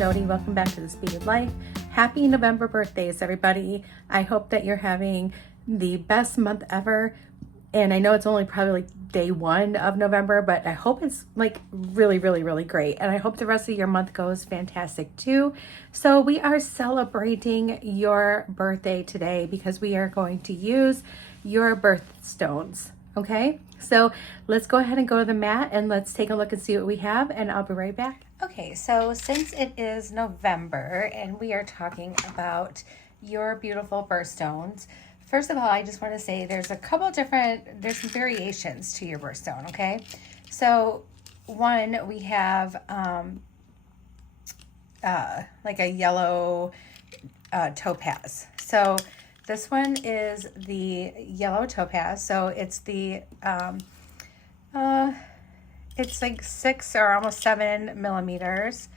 Jody. Welcome back to the Speed of Life. Happy November birthdays, everybody. I hope that you're having the best month ever. And I know it's only probably like day 1 of November, but I hope it's like really, really, really great. And I hope the rest of your month goes fantastic too. So we are celebrating your birthday today because we are going to use your birthstones. Okay, so let's go ahead and go to the mat and let's take a look and see what we have, and I'll be right back. Okay, so since it is November and we are talking about your beautiful birthstones, first of all, I just want to say there's a couple different, there's some variations to your birthstone, okay? So one, we have like a yellow topaz. So this one is the yellow topaz. So it's the, it's like 6 or almost 7 millimeters.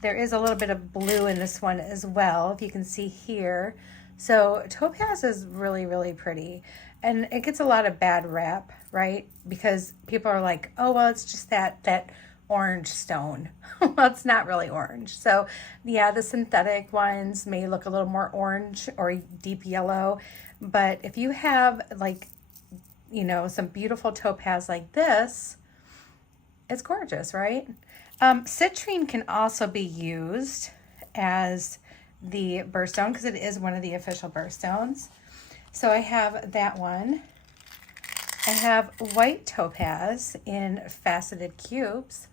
There is a little bit of blue in this one as well, if you can see here. So topaz is really, really pretty. And it gets a lot of bad rap, right? Because people are like, oh, well, it's just that orange stone. Well, it's not really orange. So yeah, the synthetic ones may look a little more orange or deep yellow. But if you have like, you know, some beautiful topaz like this, it's gorgeous, right? Citrine can also be used as the birthstone because it is one of the official birthstones. So I have that one. I have white topaz in faceted cubes.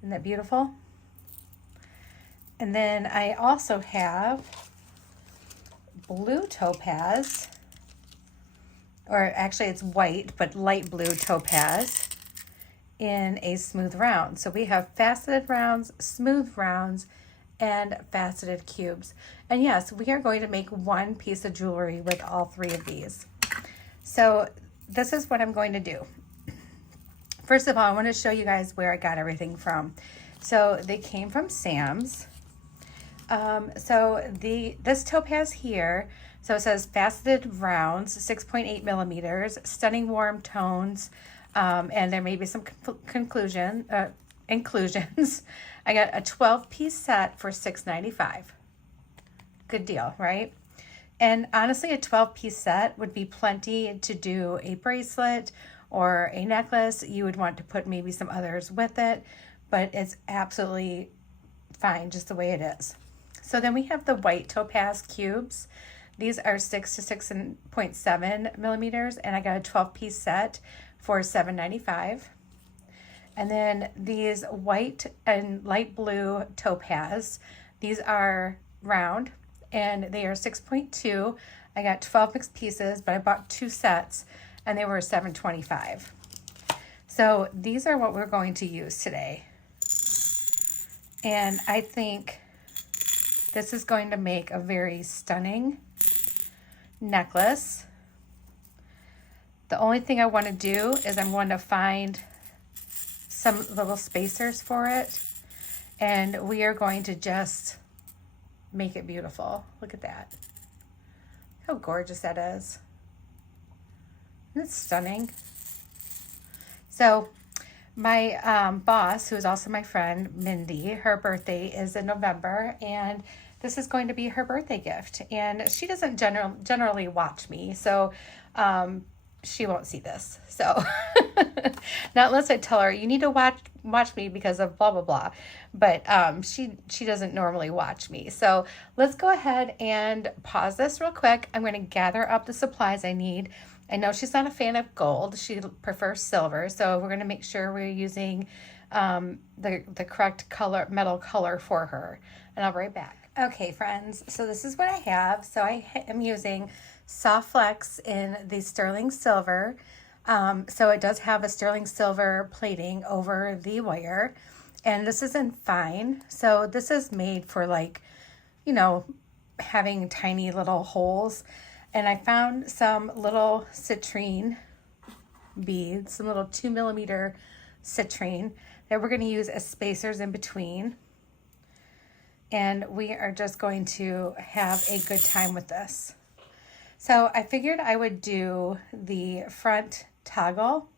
Isn't that beautiful? And then I also have blue topaz, or actually it's white, but light blue topaz in a smooth round. So we have faceted rounds, smooth rounds, and faceted cubes. And yes, we are going to make one piece of jewelry with all 3 of these. So this is what I'm going to do. First of all, I want to show you guys where I got everything from. So they came from Sam's. This topaz here, so it says faceted rounds, 6.8 millimeters, stunning warm tones, and there may be some inclusions. I got a 12-piece set for $6.95. Good deal, right? And honestly, a 12-piece set would be plenty to do a bracelet or a necklace. You would want to put maybe some others with it, but it's absolutely fine just the way it is. So then we have the white topaz cubes. These are 6 to 6.7 millimeters, and I got a 12-piece set for $7.95. And then these white and light blue topaz, these are round and they are 6.2. I got 12 mixed pieces, but I bought 2 sets and they were $7.25. So these are what we're going to use today. And I think this is going to make a very stunning necklace. The only thing I want to do is I'm going to find some little spacers for it, and we are going to just make it beautiful. Look at that. How gorgeous that is. Isn't it stunning? So my boss, who is also my friend, Mindy, her birthday is in November, and this is going to be her birthday gift. And she doesn't generally watch me, so she won't see this. So not unless I tell her you need to watch me because of blah blah blah, but she doesn't normally watch me. So let's go ahead and pause this real quick. I'm going to gather up the supplies I need. I know she's not a fan of gold. She prefers silver, so we're going to make sure we're using the correct color, metal color for her, and I'll be right back. Okay, friends, so this is what I have. So I am using Soft Flex in the sterling silver. So it does have a sterling silver plating over the wire, and this is in fine. So this is made for, like, you know, having tiny little holes. And I found some little citrine beads, some little 2 millimeter citrine that we're going to use as spacers in between. And we are just going to have a good time with this. So I figured I would do the front toggle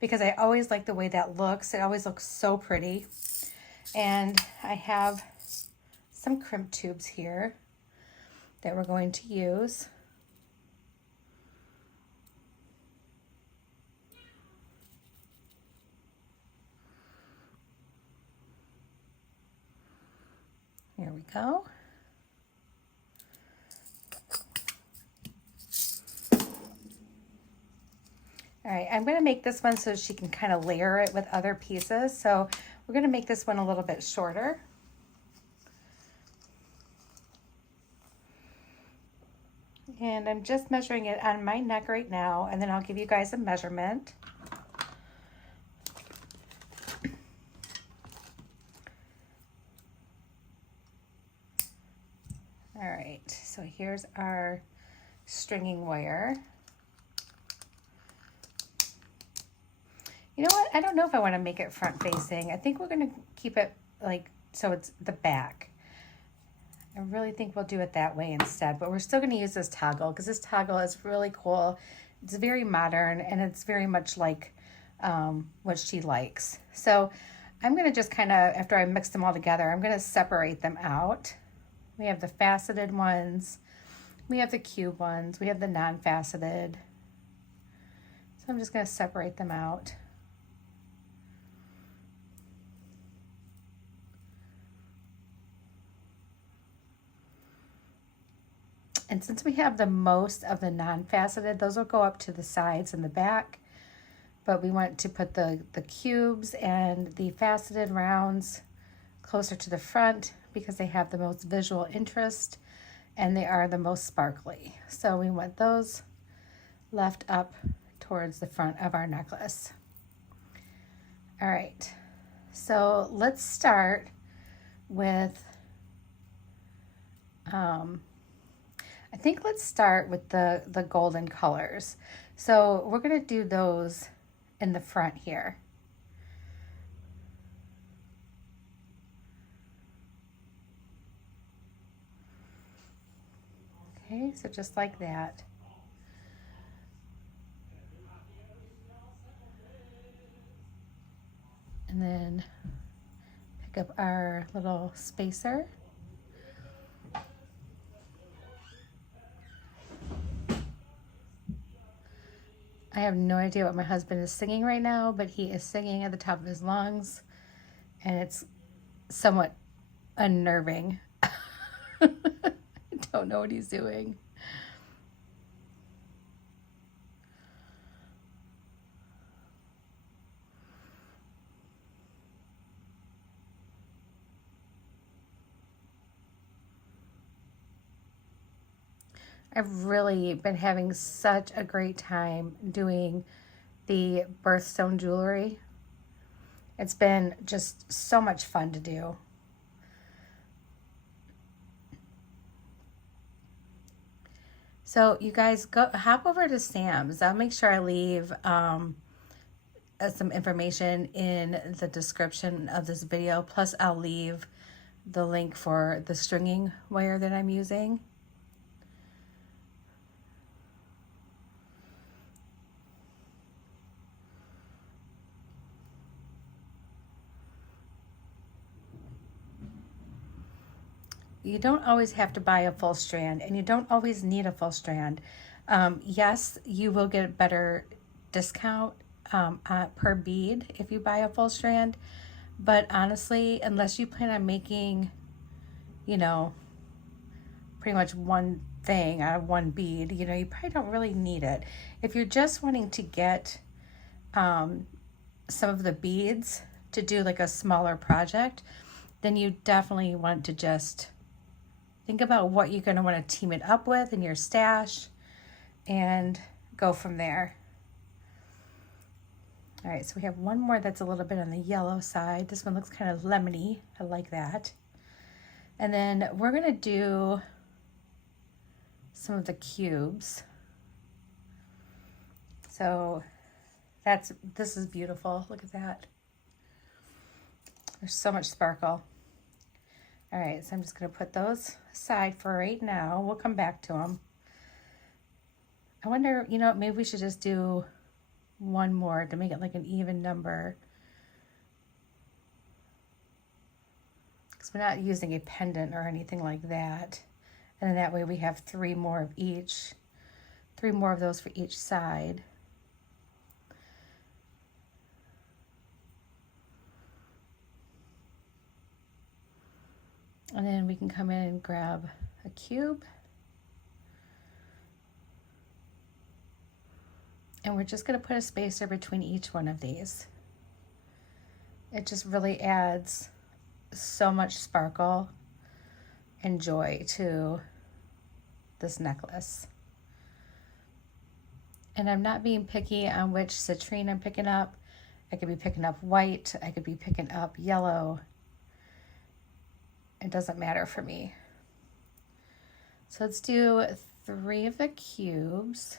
because I always like the way that looks. It always looks so pretty. And I have some crimp tubes here that we're going to use. Here we go. All right, I'm going to make this one so she can kind of layer it with other pieces. So we're going to make this one a little bit shorter. And I'm just measuring it on my neck right now, and then I'll give you guys a measurement. All right, so here's our stringing wire. You know what? I don't know if I want to make it front facing. I think we're going to keep it like so it's the back. I really think we'll do it that way instead, but we're still going to use this toggle because this toggle is really cool. It's very modern and it's very much like what she likes. So I'm going to just kind of, after I mix them all together, I'm going to separate them out. We have the faceted ones, we have the cube ones, we have the non-faceted. So I'm just going to separate them out. And since we have the most of the non-faceted, those will go up to the sides and the back. But we want to put the cubes and the faceted rounds closer to the front because they have the most visual interest and they are the most sparkly. So we want those left up towards the front of our necklace. All right, so let's start with, I think let's start with the golden colors. So we're gonna do those in the front here. Okay, so just like that. And then pick up our little spacer. I have no idea what my husband is singing right now, but he is singing at the top of his lungs, and it's somewhat unnerving. I don't know what he's doing. I've really been having such a great time doing the birthstone jewelry. It's been just so much fun to do. So you guys go hop over to Sam's. I'll make sure I leave some information in the description of this video. Plus I'll leave the link for the stringing wire that I'm using. You don't always have to buy a full strand, and you don't always need a full strand. Yes, you will get a better discount per bead if you buy a full strand, but honestly, unless you plan on making, you know, pretty much one thing out of one bead, you know, you probably don't really need it. If you're just wanting to get some of the beads to do like a smaller project, then you definitely want to just think about what you're going to want to team it up with in your stash and go from there. All right, so we have one more that's a little bit on the yellow side. This one looks kind of lemony. I like that. And then we're going to do some of the cubes. So this is beautiful. Look at that. There's so much sparkle. All right, so I'm just going to put those aside for right now. We'll come back to them. I wonder, you know, maybe we should just do one more to make it like an even number. because we're not using a pendant or anything like that. And then that way we have 3 more of each, 3 more of those for each side. And then we can come in and grab a cube. And we're just going to put a spacer between each one of these. It just really adds so much sparkle and joy to this necklace. And I'm not being picky on which citrine I'm picking up. I could be picking up white, I could be picking up yellow. It doesn't matter for me. So let's do 3 of the cubes.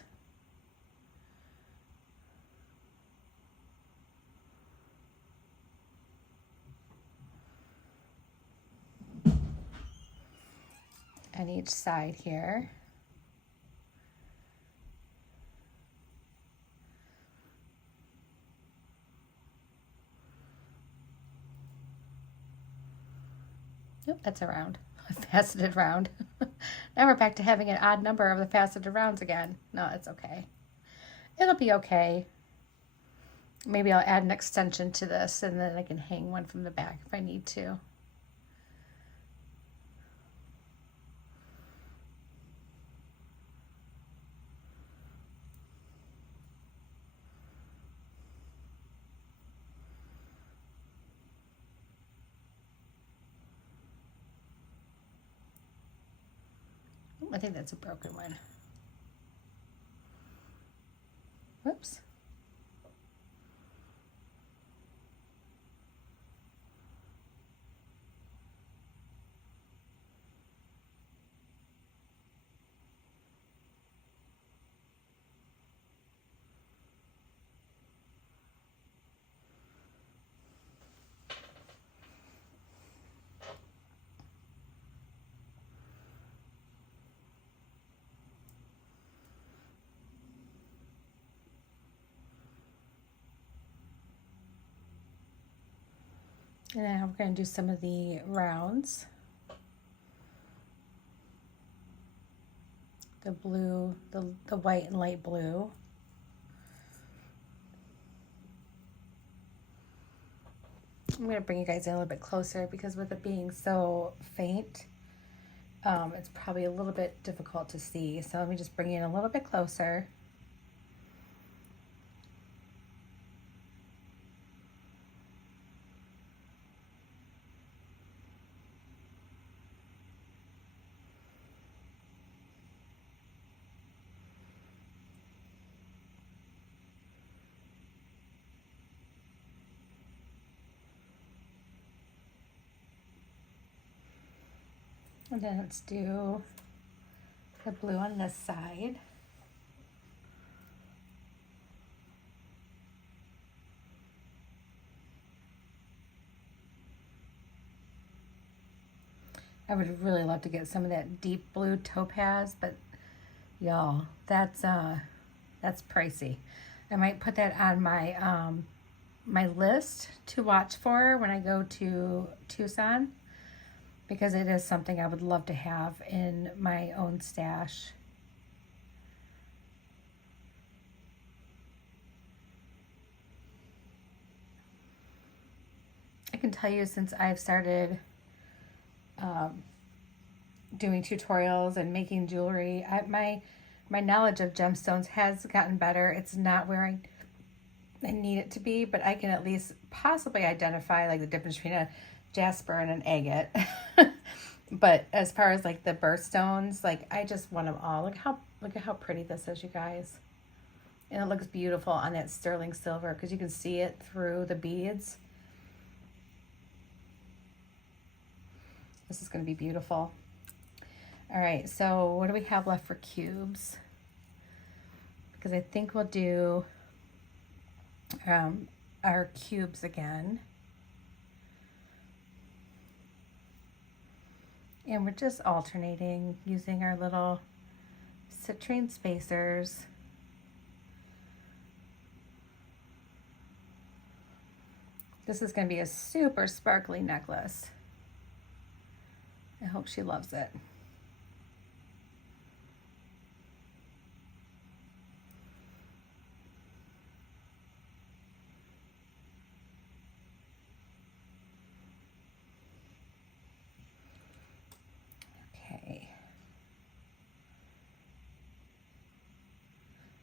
On each side here. Nope, that's a round, a faceted round. Now we're back to having an odd number of the faceted rounds again. No, it's okay. It'll be okay. Maybe I'll add an extension to this and then I can hang one from the back if I need to. I think that's a broken one. Whoops. And now we're going to do some of the rounds. The blue, the white and light blue. I'm going to bring you guys in a little bit closer because with it being so faint, it's probably a little bit difficult to see. So let me just bring you in a little bit closer. And then let's do the blue on this side. I would really love to get some of that deep blue topaz, but y'all, that's pricey. I might put that on my my list to watch for when I go to Tucson, because it is something I would love to have in my own stash. I can tell you, since I've started doing tutorials and making jewelry, my knowledge of gemstones has gotten better. It's not where I need it to be, but I can at least possibly identify like the difference between a jasper and an agate. But as far as like the birthstones, like I just want them all. Look at how pretty this is, you guys. And it looks beautiful on that sterling silver because you can see it through the beads. This is going to be beautiful. All right, so what do we have left for cubes? Because I think we'll do our cubes again. And we're just alternating using our little citrine spacers. This is going to be a super sparkly necklace. I hope she loves it. Okay.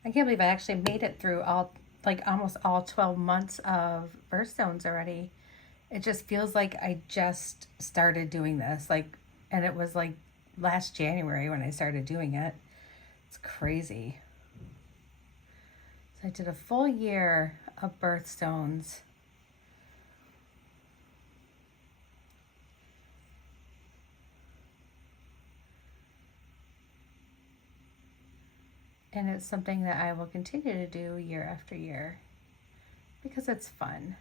I can't believe I actually made it through all, like almost all 12 months of Birthstones already. It just feels like I just started doing this, like, and it was like last January when I started doing it. It's crazy. So I did a full year of Birthstones. And it's something that I will continue to do year after year because it's fun.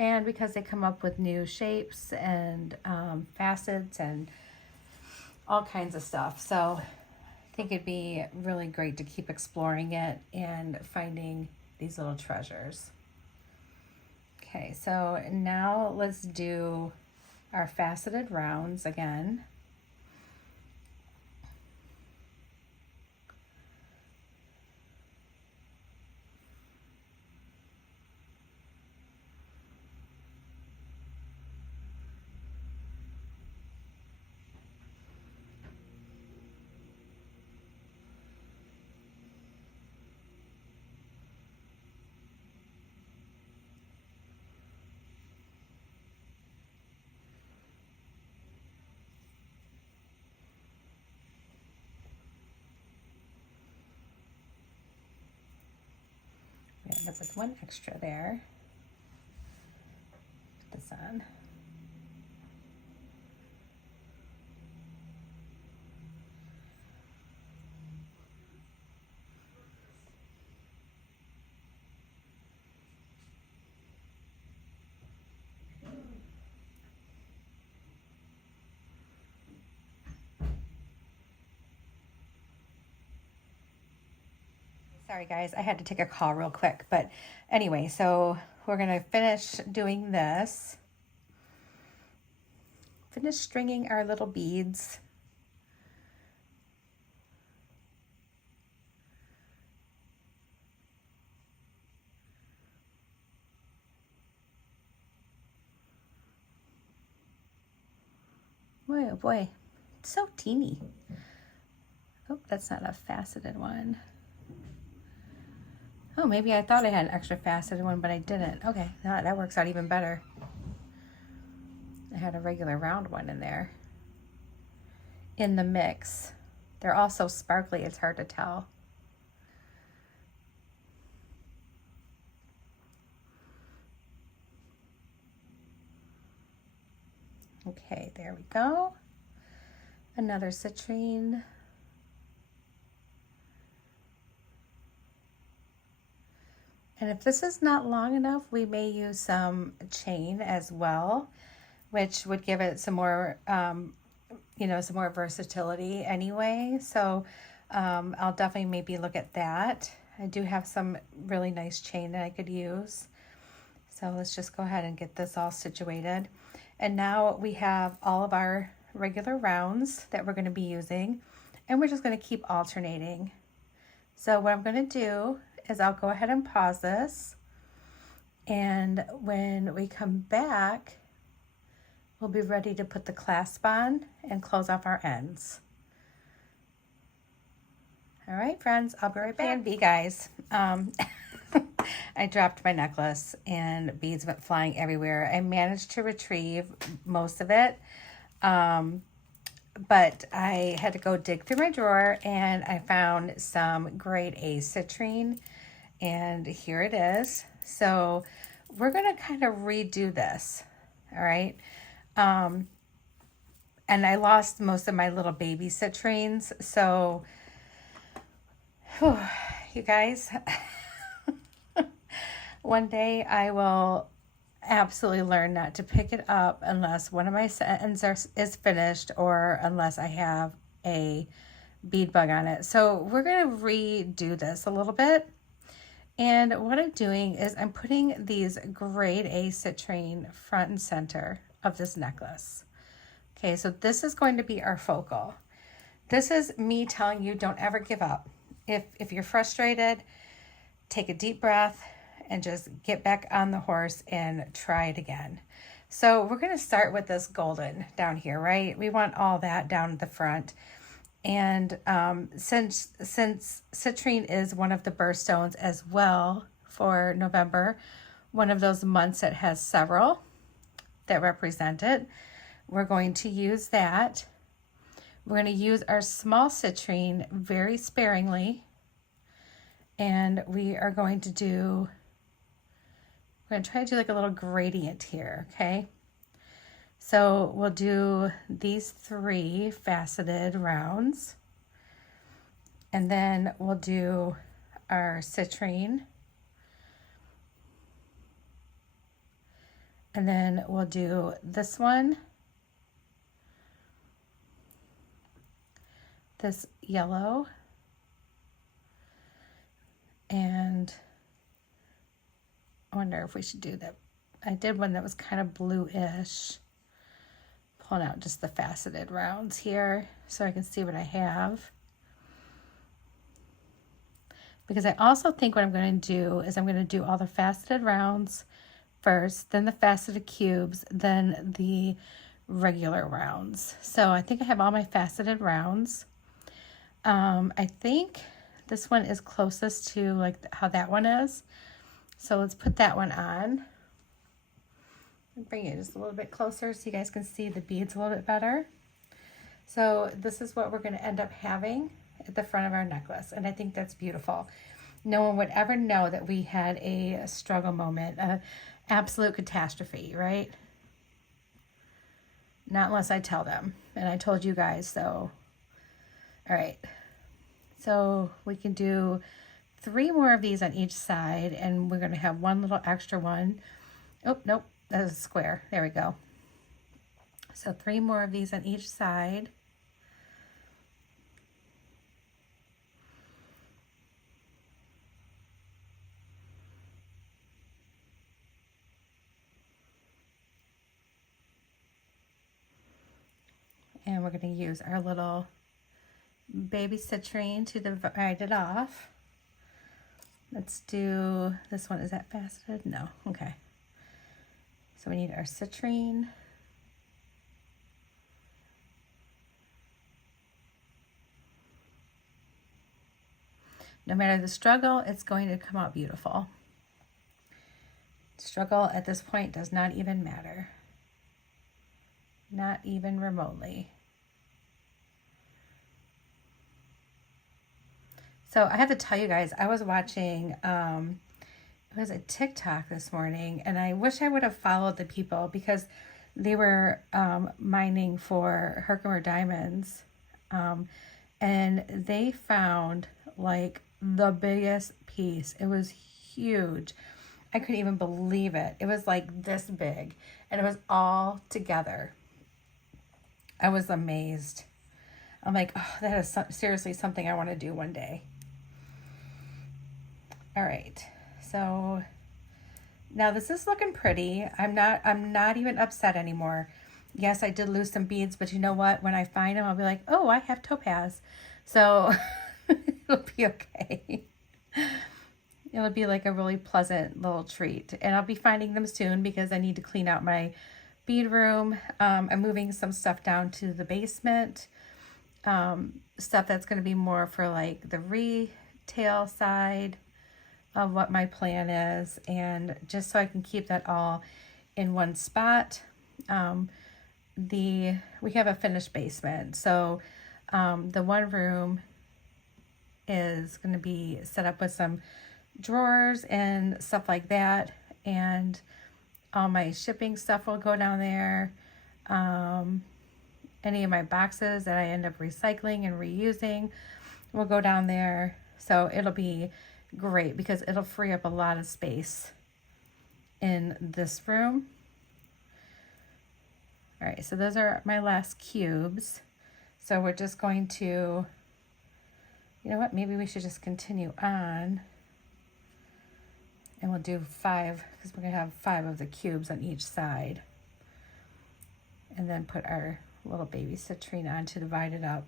And because they come up with new shapes and facets and all kinds of stuff. So I think it'd be really great to keep exploring it and finding these little treasures. Okay, so now let's do our faceted rounds again. We end up with one extra there. Put this on. Sorry guys, I had to take a call real quick, but anyway, so we're gonna finish doing this. Finish stringing our little beads. Boy, oh boy, it's so teeny. Oh, that's not a faceted one. Oh, maybe I thought I had an extra faceted one, but I didn't. Okay, that works out even better. I had a regular round one in there. In the mix. They're all so sparkly, it's hard to tell. Okay, there we go. Another citrine. And if this is not long enough, we may use some chain as well, which would give it some more, some more versatility anyway. So I'll definitely maybe look at that. I do have some really nice chain that I could use. So let's just go ahead and get this all situated. And now we have all of our regular rounds that we're going to be using, and we're just going to keep alternating. So what I'm going to do is I'll go ahead and pause this, and when we come back, we'll be ready to put the clasp on and close off our ends. All right, friends, I'll be right back. Plan B, guys. I dropped my necklace and beads went flying everywhere. I managed to retrieve most of it, but I had to go dig through my drawer, and I found some grade A citrine, and here it is. So we're going to kind of redo this, all right? And I lost most of my little baby citrines, so you guys, one day I will absolutely learn not to pick it up unless one of my ends is finished, or unless I have a bead bug on it. So we're going to redo this a little bit. And what I'm doing is I'm putting these grade A citrine front and center of this necklace. Okay, so this is going to be our focal. This is me telling you, don't ever give up. If you're frustrated, take a deep breath and just get back on the horse and try it again. So we're going to start with this golden down here, right? We want all that down at the front. And since citrine is one of the birthstones as well for November, one of those months that has several that represent it, we're going to use that. We're going to use our small citrine very sparingly. And we are going to do, we're going to try to do like a little gradient here, okay? So we'll do these 3 faceted rounds. And then we'll do our citrine. And then we'll do this one, this yellow, and I wonder if we should do that. I did one that was kind of bluish. Pulling out just the faceted rounds here so I can see what I have. Because I also think what I'm going to do is I'm going to do all the faceted rounds first, then the faceted cubes, then the regular rounds. So I think I have all my faceted rounds. I think this one is closest to like how that one is. So let's put that one on. Bring it just a little bit closer so you guys can see the beads a little bit better. So this is what we're going to end up having at the front of our necklace. And I think that's beautiful. No one would ever know that we had a struggle moment, an absolute catastrophe, right? Not unless I tell them. And I told you guys, so. All right. So we can do 3 more of these on each side. And we're going to have one little extra one. Oh, nope. That is a square. There we go. So 3 more of these on each side. And we're going to use our little baby citrine to divide it off. Let's do this one. Is that faceted? No. Okay. So we need our citrine. No matter the struggle, it's going to come out beautiful. Struggle at this point does not even matter. Not even remotely. So I have to tell you guys, I was watching it was a TikTok this morning, and I wish I would have followed the people because they were mining for Herkimer diamonds, and they found like the biggest piece. It was huge. I couldn't even believe it. It was like this big, and it was all together. I was amazed. I'm like, oh, that is seriously something I want to do one day. All right. So now this is looking pretty. I'm not even upset anymore. Yes, I did lose some beads, but you know what? When I find them, I'll be like, oh, I have topaz. So it'll be okay. It'll be like a really pleasant little treat. And I'll be finding them soon because I need to clean out my bead room. I'm moving some stuff down to the basement. Stuff that's going to be more for like the retail side of what my plan is, and just so I can keep that all in one spot. We have a finished basement, so the one room is going to be set up with some drawers and stuff like that, and all my shipping stuff will go down there. Any of my boxes that I end up recycling and reusing will go down there, so it'll be great because it'll free up a lot of space in this room. All right, so those are my last cubes. So we're just going to, you know what, maybe we should just continue on and we'll do 5 because we're gonna have 5 of the cubes on each side, and then put our little baby citrine on to divide it up.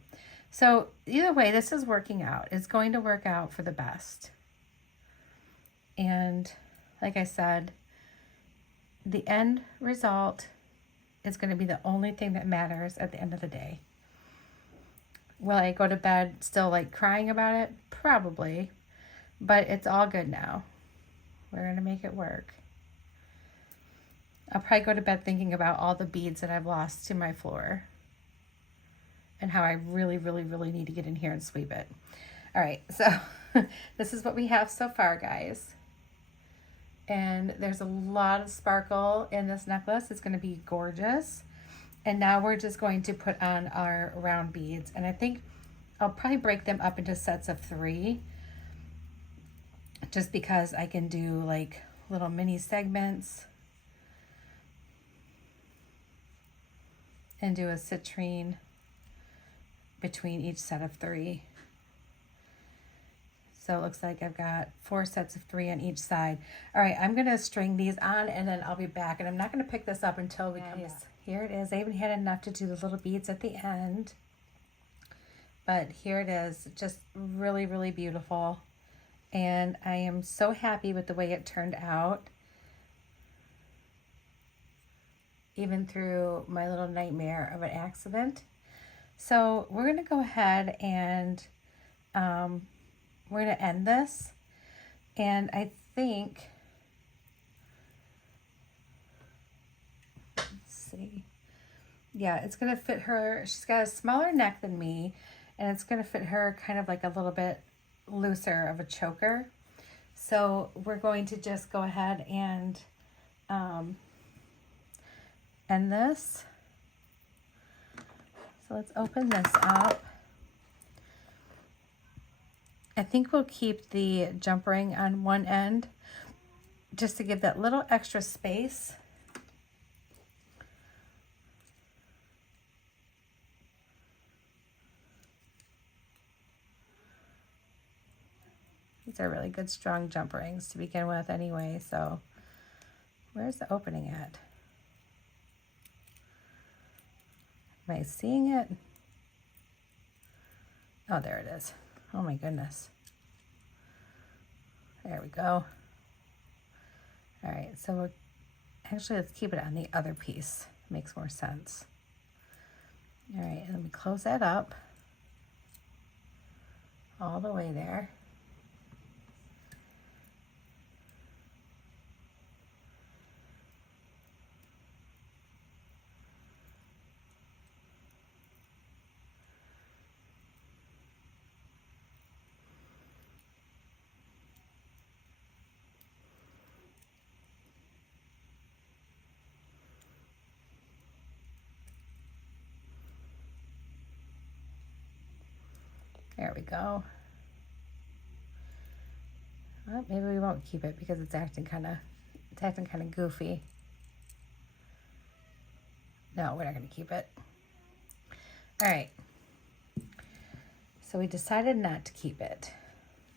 So either way, this is working out. It's going to work out for the best. And like I said, the end result is going to be the only thing that matters at the end of the day. Will I go to bed still like crying about it? Probably. But it's all good now. We're going to make it work. I'll probably go to bed thinking about all the beads that I've lost to my floor and how I really, really, really need to get in here and sweep it. All right, so this is what we have so far, guys. And there's a lot of sparkle in this necklace. It's going to be gorgeous. And now we're just going to put on our round beads. And I think I'll probably break them up into sets of 3. Just because I can do like little mini segments. And do a citrine between each set of 3. So it looks like I've got 4 sets of 3 on each side. All right, I'm gonna string these on and then I'll be back. And I'm not gonna pick this up until we come back. Here it is. I even had enough to do the little beads at the end. But here it is, just really, really beautiful. And I am so happy with the way it turned out. Even through my little nightmare of an accident. So we're going to go ahead and we're going to end this. And I think, let's see. Yeah, it's going to fit her. She's got a smaller neck than me. And it's going to fit her kind of like a little bit looser of a choker. So we're going to just go ahead and end this. So let's open this up. I think we'll keep the jump ring on one end just to give that little extra space. These are really good strong jump rings to begin with anyway, so where's the opening at? Am I seeing it? Oh, there it is. Oh my goodness. There we go. All right, so actually let's keep it on the other piece. Makes more sense. All right, let me close that up all the way there. There we go. Well, maybe we won't keep it because it's acting kind of goofy. No, we're not going to keep it. All right. So we decided not to keep it,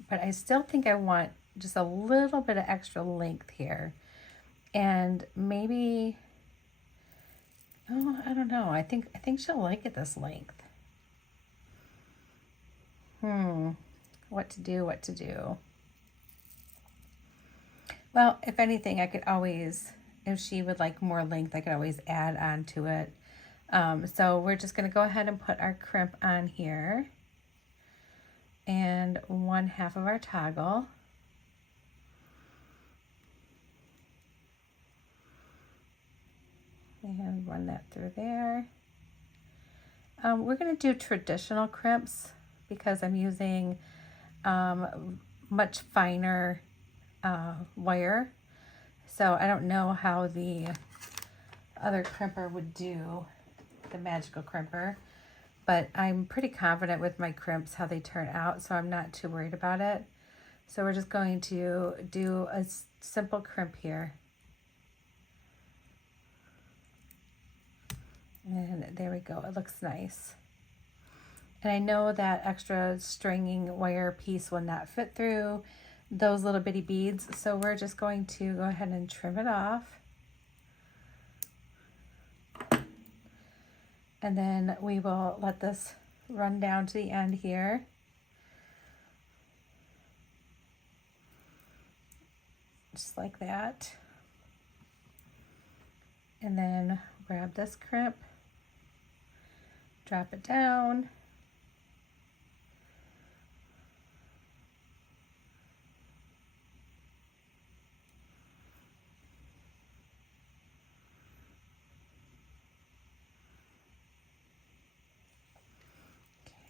but I still think I want just a little bit of extra length here, and maybe. Oh, I don't know. I think she'll like it this length. What to do. Well, if anything, I could always, if she would like more length, I could always add on to it. So we're just going to go ahead and put our crimp on here. And 1/2 of our toggle. And run that through there. We're going to do traditional crimps because I'm using much finer wire. So I don't know how the other crimper would do, the magical crimper, but I'm pretty confident with my crimps how they turn out, so I'm not too worried about it. So we're just going to do a simple crimp here. And there we go, it looks nice. And I know that extra stringing wire piece will not fit through those little bitty beads, so we're just going to go ahead and trim it off. And then we will let this run down to the end here. Just like that. And then grab this crimp, drop it down.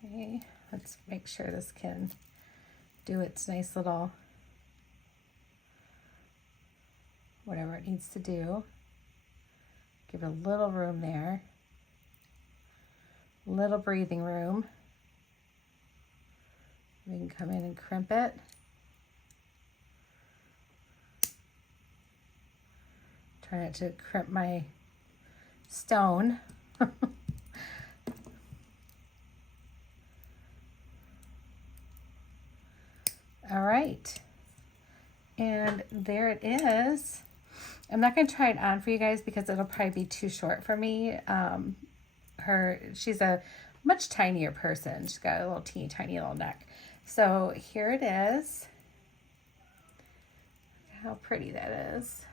Okay, let's make sure this can do its nice little whatever it needs to do. Give it a little room there, little breathing room. We can come in and crimp it. Try not to crimp my stone. All right, and there it is. I'm not going to try it on for you guys because it'll probably be too short for me. She's a much tinier person. She's got a little teeny tiny little neck. So here it is. Look how pretty that is.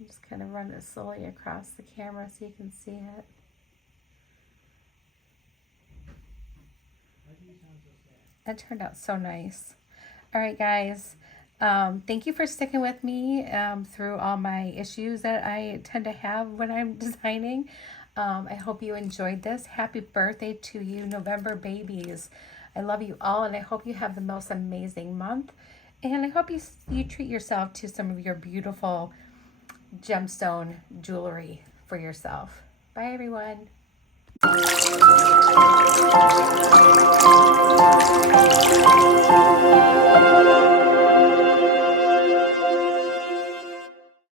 I'm just kind of run this slowly across the camera so you can see it. That turned out so nice. All right, guys. Thank you for sticking with me through all my issues that I tend to have when I'm designing. I hope you enjoyed this. Happy birthday to you, November babies. I love you all, and I hope you have the most amazing month. And I hope you treat yourself to some of your beautiful gemstone jewelry for yourself. Bye, everyone.